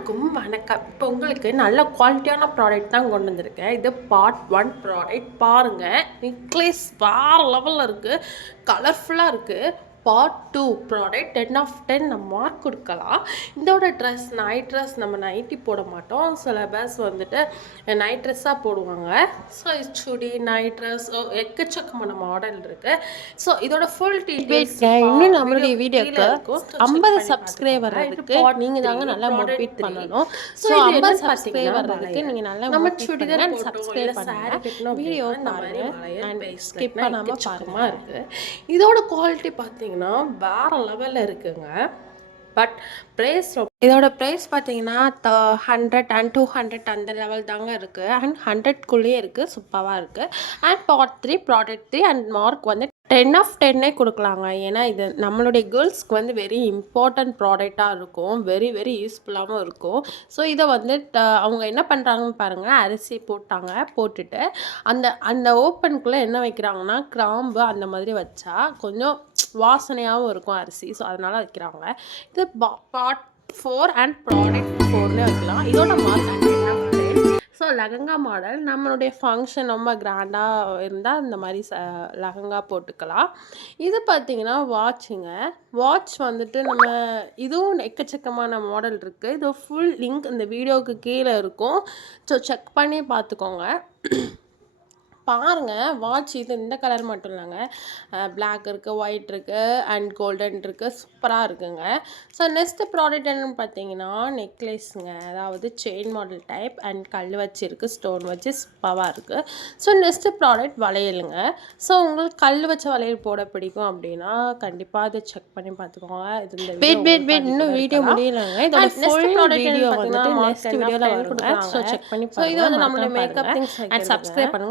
எல்லாருக்கும் வணக்கம். இப்போ உங்களுக்கு நல்ல குவாலிட்டியான ப்ராடக்ட் தான் கொண்டு வந்திருக்கேன். இது பார்ட் 1 ப்ராடக்ட் பாருங்கள். நெக்லஸ் வேறு லெவலில் இருக்குது, கலர்ஃபுல்லாக இருக்குது. பார்ட் 2 ப்ராடக்ட் 10 ஆஃப் 10 நம்ம மார்க் கொடுக்கலாம். இதோட ட்ரெஸ் நைட் ட்ரெஸ் நம்ம நைட்டி போட மாட்டோம். சில பேர்ஸ் வந்துட்டு நைட் ட்ரெஸ்ஸாக போடுவாங்க. ஸோ சுடி நைட் ட்ரெஸ் எக்கச்சக்கமான மாடல் இருக்குது. ஸோ இதோட ஃபுல் டீட்டெயில்ஸ் இன்னும் நம்மளுடைய வீடியோக்கு 50 சப்ஸ்கிரைபர் வர்றதுக்கு நீங்கள் தாங்க நல்லா மோட்டிவேட் பண்ணணும். ஸோ 50 சப்ஸ்கிரைபர் வர்றதுக்கு நீங்கள் நல்லா நம்ம மோட்டிவேட் சுடிதார் பண்ணுங்க, சப்ஸ்கிரைப் பண்ணுங்க, வீடியோ பாருங்க அண்ட் ஸ்கிப் பண்ணாமல் பாருங்க. இருக்குது. இதோட குவாலிட்டி பார்த்தீங்கன்னா வேற லெவலில் இருக்குங்க. பட் ப்ரைஸ் இதோட ப்ரைஸ் பார்த்தீங்கன்னா 100 and 200 அந்த லெவல் தாங்க இருக்குது. அண்ட் 100க்குள்ளேயே இருக்குது, சூப்பராக இருக்குது. And part 3 product 3 and mark வந்து 10 ஆஃப் 10 கொடுக்கலாங்க. ஏன்னா இது நம்மளுடைய கேர்ள்ஸ்க்கு வந்து வெரி இம்பார்ட்டன்ட் ப்ராடக்டாக இருக்கும், வெரி வெரி யூஸ்ஃபுல்லாகவும் இருக்கும். ஸோ இதை வந்து அவங்க என்ன பண்ணுறாங்கன்னு பாருங்கள். அரிசி போட்டுட்டு அந்த அந்த ஓப்பனுக்குள்ளே என்ன வைக்கிறாங்கன்னா கிராம்பு அந்த மாதிரி வச்சா கொஞ்சம் வாசனையாகவும் இருக்கும் அரிசி. ஸோ அதனால் வைக்கிறாங்க. இது பார்ட் 4 அண்ட் ப்ராடக்ட் 4லேயே வைக்கலாம். இதோட மார்க் ஸோ லெஹங்கா மாடல் நம்மளுடைய ஃபங்க்ஷன் ரொம்ப கிராண்டாக இருந்தால் இந்த மாதிரி லெஹங்கா போட்டுக்கலாம். இது பார்த்திங்கன்னா வாட்ச் வந்துட்டு நம்ம இதுவும் எக்கச்சக்கமான மாடல் இருக்குது. இது ஃபுல் லிங்க் இந்த வீடியோவுக்கு கீழே இருக்கும். ஸோ செக் பண்ணி பார்த்துக்கோங்க. பாருங்கள் வாட்ச் இது இந்த கலர் மட்டும் இல்லைங்க, பிளாக் இருக்குது, ஒயிட் இருக்குது அண்ட் கோல்டன் இருக்குது, சூப்பராக இருக்குங்க. ஸோ நெக்ஸ்ட்டு ப்ராடக்ட் என்னென்னு பார்த்தீங்கன்னா நெக்லஸ்ங்க, அதாவது செயின் மாடல் டைப் அண்ட் கல் வச்சு இருக்குது, ஸ்டோன் வச்சு சூப்பராக இருக்குது. ஸோ நெக்ஸ்ட்டு ப்ராடக்ட் வளையலுங்க. ஸோ உங்களுக்கு கல் வச்ச வளையல் போட பிடிக்கும் அப்படின்னா கண்டிப்பாக அதை செக் பண்ணி பார்த்துக்கோங்க. இது இந்த வெயிட் இன்னும் வீடியோ முடியலைங்க. இதோட நெக்ஸ்ட் ப்ராடக்ட் வீடியோ வந்துட்டு நெக்ஸ்ட் வீடியோவில் வருங்க. ஸோ செக் பண்ணி, ஸோ இது வந்து நம்மளுடைய மேக்கப் திங்ஸ் அண்ட் சப்ஸ்கிரைப் பண்ணுங்கள்.